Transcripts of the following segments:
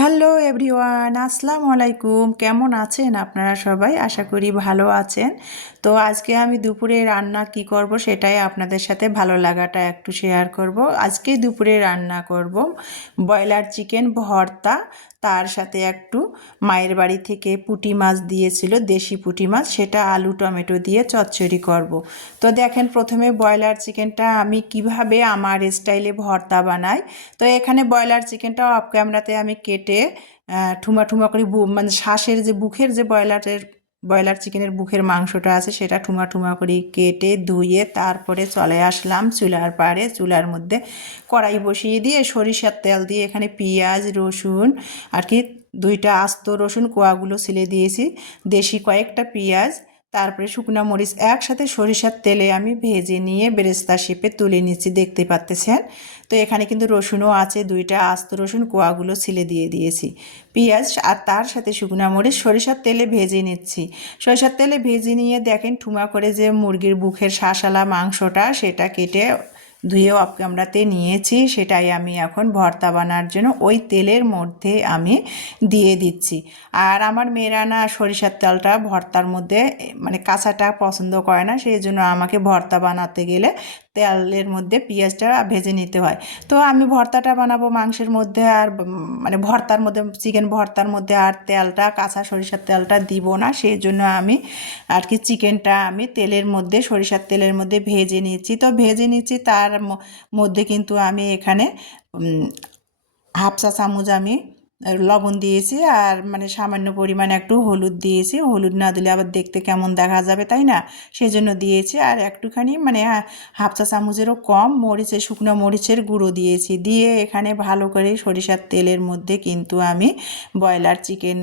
Hello everyone, আসসালামু আলাইকুম। কেমন আছেন আপনারা সবাই? আশা করি ভালো আছেন। তো আজকে আমি দুপুরে রান্না কি করব সেটাই আপনাদের সাথে ভালো লাগাটা একটু শেয়ার করব। আজকে দুপুরে রান্না করব ব্রয়লার চিকেন ভর্তা, তার সাথে একটু মায়ের বাড়ি থেকে পুঁটি মাছ দিয়েছিল, দেশি পুঁটি মাছ, সেটা আলু টমেটো দিয়ে চচ্চড়ি করব। তো দেখেন, প্রথমে ব্রয়লার চিকেনটা আমি কিভাবে আমার স্টাইলে ভর্তা বানাই। তো এখানে ব্রয়লার চিকেনটা অফ ক্যামেরাতে আমি কেটে ঠুমা ঠুমা করে মানে শ্বাসের যে বুকের যে ব্রয়লার চিকেনের বুকের মাংসটা আছে সেটা ঠুমা ঠুমা করে কেটে ধুয়ে তারপরে চলে আসলাম চুলার পাড়ে। চুলার মধ্যে কড়াই বসিয়ে দিয়ে সরিষার তেল দিয়ে এখানে পেঁয়াজ রসুন আর কি দুইটা আস্ত রসুন কোয়াগুলো ছিলে দিয়েছি, দেশি কয়েকটা পেঁয়াজ, তারপরে শুকনা মরিচ একসাথে সরিষার তেলে আমি ভেজে নিয়ে বেরেস্তা শেপে তুলে নিচ্ছি, দেখতে পাচ্তেছেন। তো এখানে কিন্তু রসুনও আছে, দুইটা আস্ত রসুন কোয়াগুলো ছিলে দিয়ে দিয়েছি, পেঁয়াজ আর তার সাথে শুকনা মরিচ সরিষার তেলে ভেজে নিচ্ছি। সরিষার তেলে ভেজে নিয়ে দেখেন ঠুমা করে যে মুরগির বুকের শাঁসালা মাংসটা সেটা কেটে ধুয়ে অফ ক্যামেরাতে নিয়েছি, সেটাই আমি এখন ভর্তা বানার জন্য ওই তেলের মধ্যে আমি দিয়ে দিচ্ছি। আর আমার মেয়েরা না সরিষার তেলটা ভর্তার মধ্যে মানে কাঁচাটা পছন্দ করে না, সেই জন্য আমাকে ভর্তা বানাতে গেলে তেলের মধ্যে পেঁয়াজটা ভেজে নিতে হয়। তো আমি ভর্তাটা বানাবো মাংসের মধ্যে আর মানে ভর্তার মধ্যে, চিকেন ভর্তার মধ্যে আর তেলটা কাঁচা সরিষার তেলটা দিব না, সেই জন্য আমি আর কি চিকেনটা আমি তেলের মধ্যে সরিষার তেলের মধ্যে ভেজে নিচ্ছি। তো ভেজে নিচ্ছি, তার মধ্যে কিন্তু আমি এখানে হাফ চা চামচ আমি লবণ দিয়েছি আর মানে সামান্য পরিমাণে একটু হলুদ দিয়েছি। হলুদ না দিলে আবার দেখতে কেমন দেখা যাবে, তাই না? সেজন্য দিয়েছি। আর একটুখানি মানে হাফ চা চামচেরও কম মরিচের শুকনো মরিচের গুঁড়ো দিয়েছি। দিয়ে এখানে ভালো করে সরিষার তেলের মধ্যে কিন্তু আমি ব্রয়লার চিকেন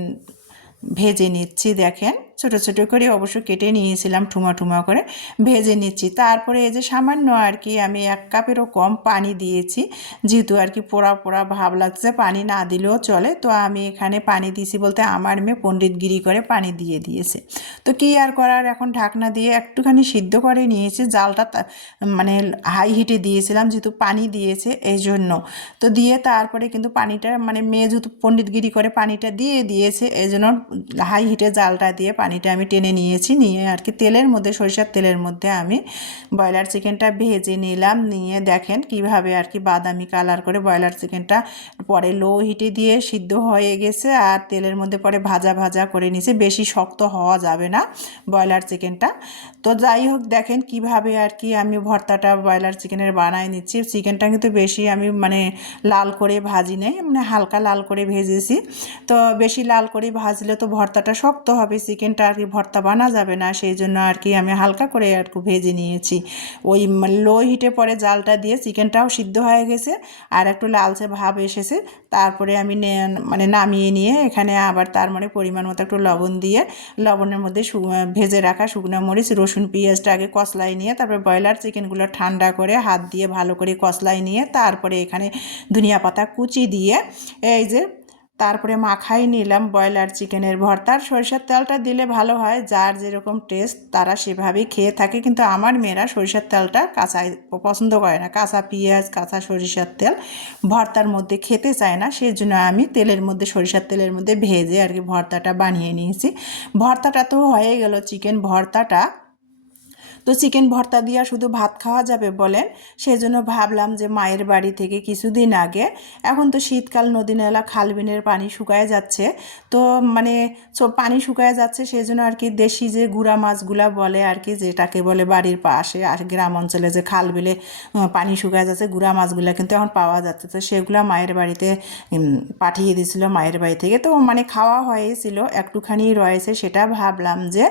ভেজে নিচ্ছি। দেখেন ছোট ছোট করে অবশ্য কেটে নিয়েছিলাম, ঠুমা ঠুমা করে ভেজে নিচ্ছি। তারপরে এই যে সামান্য আর কি আমি 1 কাপেরও কম পানি দিয়েছি, যেহেতু আর কি পোড়া পোড়া ভাব লাগছে, পানি না দিলেও চলে। তো আমি এখানে পানি দিয়েছি বলতে আমার মেয়ে পণ্ডিতগিরি করে পানি দিয়ে দিয়েছে। তো কি আর করার, এখন ঢাকনা দিয়ে একটুখানি সিদ্ধ করে নিয়েছি। জালটা মানে হাই হিটে দিয়েছিলাম যেহেতু পানি দিয়েছে এই জন্য। তো দিয়ে তারপরে কিন্তু পানিটা মানে মেয়ে যেহেতু পণ্ডিতগিরি করে পানিটা দিয়ে দিয়েছে এই জন্য হাই হিটে জালটা দিয়ে পানিটা আমি টেনে নিয়েছি। নিয়ে আর কি তেলের মধ্যে, সরিষার তেলের মধ্যে আমি ব্রয়লার চিকেনটা ভেজে নিলাম। নিয়ে দেখেন কিভাবে আর কি বাদামি কালার করে ব্রয়লার চিকেনটা পরে লো হিটে দিয়ে সিদ্ধ হয়ে গেছে আর তেলের মধ্যে পরে ভাজা ভাজা করে নিয়েছে। বেশি শক্ত হওয়া যাবে না ব্রয়লার চিকেনটা। তো যাই হোক, দেখেন কিভাবে আর কি আমি ভর্তাটা ব্রয়লার চিকেনের বানায় নিচ্ছি। চিকেনটা কিন্তু বেশি আমি মানে লাল করে ভাজি নেই, মানে হালকা লাল করে ভেজেছি। তো বেশি লাল করে ভাজলে তো ভর্তাটা শক্ত হবে, চিকেনটা আর কি ভর্তা বানা যাবে না, সেই জন্য আর কি আমি হালকা করে আর কি ভেজে নিয়েছি। ওই লো হিটে পরে জালটা দিয়ে চিকেনটাও সিদ্ধ হয়ে গেছে আর একটু লালচে ভাব এসেছে। তারপরে আমি মানে নামিয়ে নিয়ে এখানে আবার তার মানে পরিমাণ মতো একটু লবণ দিয়ে লবণের মধ্যে ভেজে রাখা শুকনো মরিচ রসুন পেঁয়াজটা আগে কষলাই নিয়ে তারপরে ব্রয়লার চিকেনগুলো ঠান্ডা করে হাত দিয়ে ভালো করে কষলাই নিয়ে তারপরে এখানে ধনিয়া পাতা কুচি দিয়ে এই যে তারপরে মাখাই নিলাম ব্রয়লার চিকেনের ভর্তার। সরিষার তেলটা দিলে ভালো হয়, যার যেরকম টেস্ট তারা সেভাবেই খেয়ে থাকে, কিন্তু আমার মেয়েরা সরিষার তেলটা কাঁচাই পছন্দ করে না, কাঁচা পেঁয়াজ কাঁচা সরিষার তেল ভর্তার মধ্যে খেতে চায় না, সেই জন্য আমি তেলের মধ্যে সরিষার তেলের মধ্যে ভেজে আর কি ভর্তাটা বানিয়ে নিয়েছি। ভর্তাটা তো হয়ে গেল, চিকেন ভর্তাটা। তো চিকেন ভর্তা দিয়া শুধু ভাত খাওয়া যাবে বলেন, সেজন্য ভাবলাম যে মায়ের বাড়ি থেকে কিছুদিন আগে, এখন তো শীতকাল নদী নালা খাল বিলের পানি শুকায় যাচ্ছে, তো মানে পানি শুকায় যাচ্ছে সেই জন্য আর কি দেশি যে গুড়া মাছগুলা বলে আর কি, যেটাকে বলে বাড়ির পাশে আর গ্রাম অঞ্চলে যে খাল বিলে পানি শুকায় যাচ্ছে গুড়া মাছগুলা কিন্তু এখন পাওয়া যাচ্ছে। তো সেগুলা মায়ের বাড়িতে পাঠিয়ে দিয়েছিল মায়ের বাড়ি থেকে, তো মানে খাওয়া হয়েছিল, একটুখানি রয়েছে, সেটা ভাবলাম যে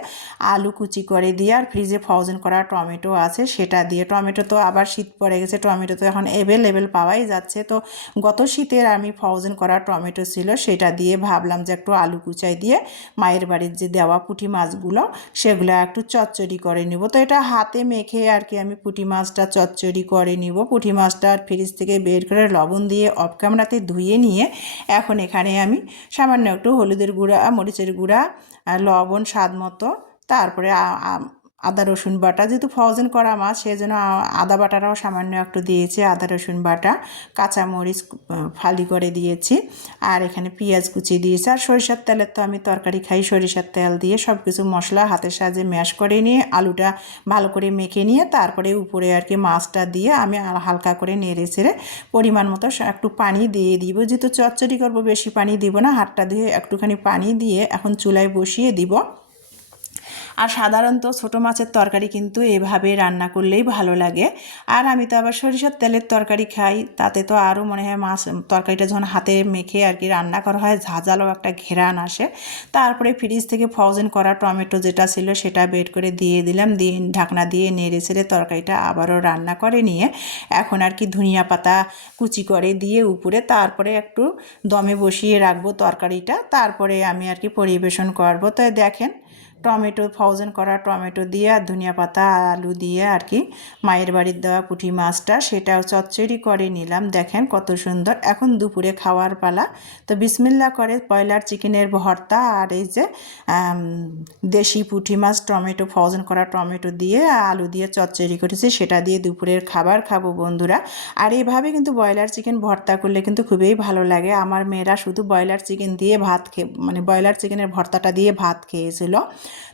আলু কুচি করে দিয়ে আর ফ্রিজে ফ্রোজেন করা টমেটো আছে সেটা দিয়ে, টমেটো তো আবার শীত পড়ে গেছে, টমেটো তো এখন অ্যাভেলেবেল পাওয়াই যাচ্ছে, তো গত শীতের আমি ফ্রোজেন করা টমেটো ছিল সেটা দিয়ে ভাবলাম যে একটু আলু কুচাই দিয়ে মায়ের বাড়ির যে দেওয়া পুঁটি মাছগুলো সেগুলো একটু চচ্চড়ি করে নিব। তো এটা হাতে মেখে আর কি আমি পুঁটি মাছটা চচ্চড়ি করে নিব। পুঁটি মাছটা ফ্রিজ থেকে বের করে লবণ দিয়ে অফ ক্যামেরাতে ধুয়ে নিয়ে এখন এখানে আমি সামান্য একটু হলুদের গুঁড়া মরিচের গুঁড়া আর লবণ স্বাদ মতো, তারপরে আদা রসুন বাটা, যেহেতু ফ্রোজেন করা মাছ সেই জন্য আদা বাটাটাও সামান্য একটু দিয়েছি, আদা রসুন বাটা, কাঁচামরিচ ফালি করে দিয়েছি, আর এখানে পেঁয়াজ কুচি দিয়েছি। আর সরিষার তেলের তো আমি তরকারি খাই, সরিষার তেল দিয়ে সব কিছু মশলা হাতের সাহায্যে ম্যাশ করে নিয়ে আলুটা ভালো করে মেখে নিয়ে তারপরে উপরে আর কি মাছটা দিয়ে আমি হালকা করে নেড়ে ছেড়ে পরিমাণ মতো একটু পানি দিয়ে দিব। যেহেতু চচ্চড়ি করবো বেশি পানি দিব না, হাতটা দিয়ে একটুখানি পানি দিয়ে এখন চুলায় বসিয়ে দিব। আর সাধারণত ছোটো মাছের তরকারি কিন্তু এভাবে রান্না করলেই ভালো লাগে। আর আমি তো আবার সরিষার তেলের তরকারি খাই, তাতে তো আরও মনে হয় মাছ তরকারিটা যখন হাতে মেখে আর কি রান্না করা হয় ঝাঁঝালো একটা ঘেরান আসে। তারপরে ফ্রিজ থেকে ফ্রোজেন করা টমেটো যেটা ছিল সেটা বের করে দিয়ে দিলাম, দিয়ে ঢাকনা দিয়ে নেড়ে ছেড়ে তরকারিটা আবারও রান্না করে নিয়ে এখন আর কি ধনিয়া পাতা কুচি করে দিয়ে উপরে তারপরে একটু দমে বসিয়ে রাখবো তরকারিটা, তারপরে আমি আর কি পরিবেশন করবো। তো দেখেন টমেটো ফ্রোজেন করা টমেটো দিয়ে আর ধনিয়া পাতা আর আলু দিয়ে আর কি মায়ের বাড়ির দেওয়া পুঁটি মাছটা সেটাও চচ্চড়ি করে নিলাম। দেখেন কত সুন্দর। এখন দুপুরে খাওয়ার পালা। তো বিসমিল্লা করে ব্রয়লার চিকেনের ভর্তা আর এই যে দেশি পুঁটি মাছ টমেটো ফ্রোজেন করা টমেটো দিয়ে আলু দিয়ে চচ্চড়ি করেছি, সেটা দিয়ে দুপুরের খাবার খাবো বন্ধুরা। আর এইভাবে কিন্তু ব্রয়লার চিকেন ভর্তা করলে কিন্তু খুবই ভালো লাগে। আমার মেয়েরা শুধু ব্রয়লার চিকেন দিয়ে ভাত মানে ব্রয়লার চিকেনের ভর্তাটা দিয়ে ভাত খেয়েছিল।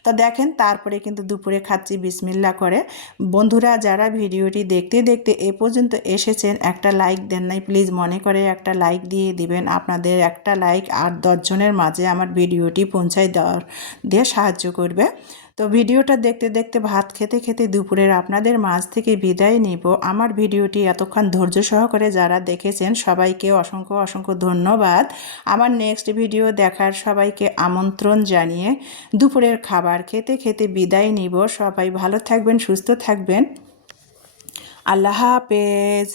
তো দেখেন তারপরে কিন্তু দুপুরে খাচ্ছি বিসমিল্লা করে। বন্ধুরা যারা ভিডিওটি দেখতে দেখতে এ পর্যন্ত এসেছেন একটা লাইক দেন নাই, প্লিজ মনে করে একটা লাইক দিয়ে দিবেন। আপনাদের একটা লাইক 8-10 জনের মাঝে আমার ভিডিওটি পৌঁছায় দিয়ে সাহায্য করবে। তো ভিডিওটা দেখতে দেখতে ভাত খেতে খেতে দুপুরের আপনাদের মাঝ থেকে বিদায় নিব। আমার ভিডিওটি এতক্ষণ ধৈর্য সহকারে যারা দেখেছেন সবাইকে অসংখ্য অসংখ্য ধন্যবাদ। আমার নেক্সট ভিডিও দেখার সবাইকে আমন্ত্রণ জানিয়ে দুপুরের খাবার খেতে খেতে বিদায় নিব। সবাই ভালো থাকবেন, সুস্থ থাকবেন। আল্লাহ হাফেজ।